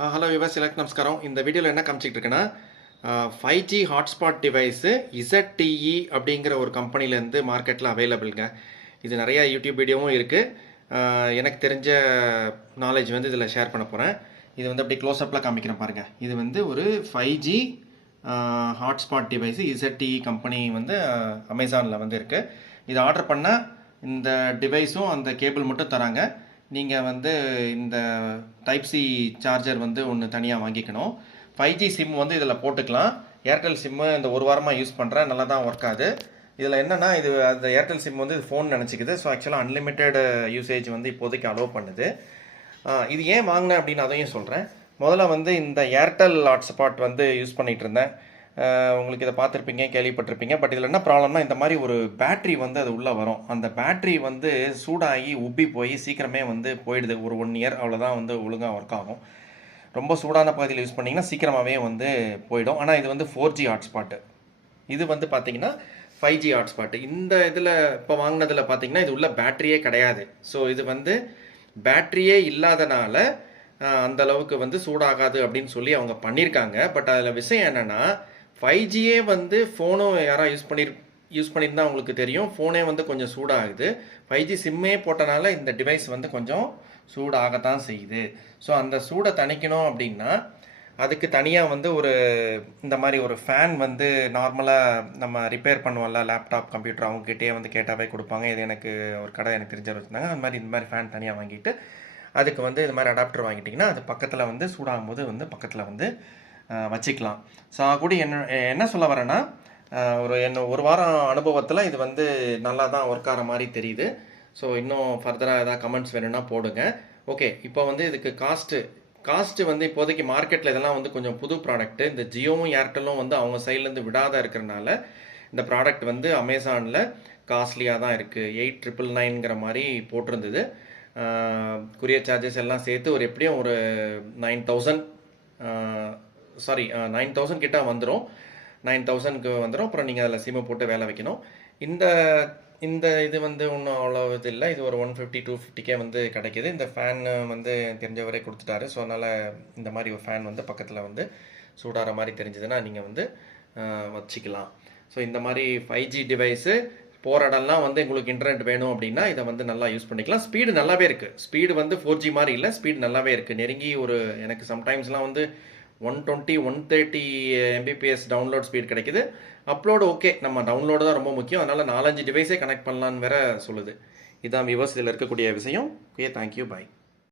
Hello விவாஸ் எல்லாருக்கும் நமஸ்காரம். இந்த வீடியோவில் என்ன காமிச்சிட்டு இருக்குன்னா 5G ஹாட்ஸ்பாட் டிவைஸு ZTE அப்படிங்கிற ஒரு கம்பெனிலேருந்து மார்க்கெட்டில் அவைலபிள்ங்க. இது நிறையா யூடியூப் வீடியோவும் இருக்குது. எனக்கு தெரிஞ்ச நாலேஜ் வந்து இதில் ஷேர் பண்ண போகிறேன். இது வந்து அப்படி க்ளோஸ்அப்பில் காமிக்கிறேன் பாருங்கள். இது வந்து ஒரு 5G hotspot device ZTE company வந்து அமேசானில் வந்து இருக்குது. இது ஆர்டர் பண்ணால் இந்த டிவைஸும் அந்த கேபிள் மட்டும் தராங்க. நீங்கள் வந்து இந்த டைப் சி சார்ஜர் வந்து ஒன்று தனியாக வாங்கிக்கணும். 5G சிம் வந்து இதில் போட்டுக்கலாம். ஏர்டெல் சிம்மு இந்த ஒரு வாரமாக யூஸ் பண்ணுறேன், நல்லா தான் ஒர்க் ஆகுது. இதில் என்னென்னா இது அந்த ஏர்டெல் சிம் வந்து இது ஃபோன் நினச்சிக்குது. ஸோ ஆக்சுவலாக அன்லிமிட்டெட் யூசேஜ் வந்து இப்போதைக்கு அலோவ் பண்ணுது. இது ஏன் வாங்கினேன் அப்படின்னு அதையும் சொல்கிறேன். முதல்ல வந்து இந்த ஏர்டெல் ஹாட்ஸ்பாட் வந்து யூஸ் பண்ணிகிட்டு இருந்தேன். உங்களுக்கு இதை பார்த்துருப்பீங்க, கேள்விப்பட்டிருப்பீங்க. பட் இதில் என்ன ப்ராப்ளம்னா, இந்த மாதிரி ஒரு பேட்ரி வந்து அது உள்ளே வரும். அந்த பேட்ரி வந்து சூடாகி உப்பி போய் சீக்கிரமே வந்து போயிடுது. ஒரு 1 இயர் அவ்வளோதான் வந்து ஒழுங்காக ஒர்க் ஆகும். ரொம்ப சூடான பகுதியில் யூஸ் பண்ணிங்கன்னா சீக்கிரமாகவே வந்து போயிடும். ஆனால் இது வந்து 4G ஹாட்ஸ்பாட்டு. இது வந்து பார்த்தீங்கன்னா 5G ஹாட்ஸ்பாட்டு. இந்த இதில் இப்போ வாங்கினதில் பார்த்தீங்கன்னா இது உள்ள பேட்டரியே கிடையாது. ஸோ இது வந்து பேட்டரியே இல்லாதனால அந்த அளவுக்கு வந்து சூடாகாது அப்படின்னு சொல்லி அவங்க பண்ணியிருக்காங்க. பட் அதில் விஷயம் என்னென்னா, 5Gயே வந்து ஃபோனும் யாராவது யூஸ் பண்ணியிருந்தால் அவங்களுக்கு தெரியும், ஃபோனே வந்து கொஞ்சம் சூடாகுது. 5G சிம்மே போட்டனால இந்த டிவைஸ் வந்து கொஞ்சம் சூடாகத்தான் செய்யுது. ஸோ அந்த சூடை தணிக்கணும் அப்படின்னா அதுக்கு தனியாக வந்து இந்த மாதிரி ஒரு ஃபேன் வந்து நார்மலாக நம்ம ரிப்பேர் பண்ணுவோம்ல, லேப்டாப் கம்ப்யூட்டர், அவங்ககிட்டயே வந்து கேட்டாவே கொடுப்பாங்க. இது எனக்கு ஒரு கடை எனக்கு தெரிஞ்சவர் வச்சுருந்தாங்க. அந்த மாதிரி இந்த மாதிரி ஃபேன் தனியாக வாங்கிட்டு அதுக்கு வந்து இது மாதிரி அடாப்டர் வாங்கிட்டிங்கன்னா அது பக்கத்தில் வந்து சூடாகும் போது வந்து பக்கத்தில் வந்து வச்சுக்கலாம். ஸோ கூட என்ன சொல்ல வரேன்னா, ஒரு வாரம் அனுபவத்தில் இது வந்து நல்லா தான் ஒர்க் ஆகிற மாதிரி தெரியுது. ஸோ இன்னும் ஃபர்தராக ஏதாவது கமெண்ட்ஸ் வேணும்னா போடுங்க. ஓகே, இப்போ வந்து இதுக்கு காஸ்ட்டு வந்து இப்போதைக்கு மார்க்கெட்டில் இதெல்லாம் வந்து கொஞ்சம் புது ப்ராடக்ட்டு. இந்த ஜியோவும் ஏர்டெல்லும் வந்து அவங்க சைட்லேருந்து விடாத இருக்கிறனால இந்த ப்ராடக்ட் வந்து அமேசானில் காஸ்ட்லியாக தான் இருக்குது. 8,999ங்கிற மாதிரி போட்டிருந்தது. குரியர் சார்ஜஸ் எல்லாம் சேர்த்து எப்படியும் ஒரு 9,000 கிட்ட வந்துடும். 9,000க்கு வந்துடும். அப்புறம் நீங்கள் அதில் சிம்மு போட்டு வேலை வைக்கணும். இந்த இது வந்து ஒன்றும் அவ்வளோ இது இல்லை. இது ஒரு 150-250K வந்து கிடைக்கிது. இந்த ஃபேன் வந்து தெரிஞ்சவரே கொடுத்துட்டாரு. ஸோ அதனால் இந்த மாதிரி ஒரு ஃபேன் வந்து பக்கத்தில் வந்து சூடாகிற மாதிரி தெரிஞ்சதுன்னா நீங்கள் வந்து வச்சுக்கலாம். ஸோ இந்த மாதிரி 5G டிவைஸு போகிற இடம்லாம் வந்து உங்களுக்கு இன்டர்நெட் வேணும் அப்படின்னா இதை வந்து நல்லா யூஸ் பண்ணிக்கலாம். ஸ்பீடு நல்லாவே இருக்குது. ஸ்பீடு வந்து 4G மாதிரி இல்லை, ஸ்பீடு நல்லாவே இருக்குது. நெருங்கி எனக்கு சம்டைம்ஸ்லாம் வந்து 120-130 Mbps டவுன்லோட் ஸ்பீட் கிடைக்குது. அப்லோடு ஓகே, நம்ம டவுன்லோடு தான் ரொம்ப முக்கியம். அதனால் 4-5 டிவைஸே கனெக்ட் பண்ணலான்னு வேற சொல்லுது. இதுதான் வியூவர்ஸ் இதில் இருக்கக்கூடிய விஷயம். ஓகே, தேங்க்யூ, பாய்.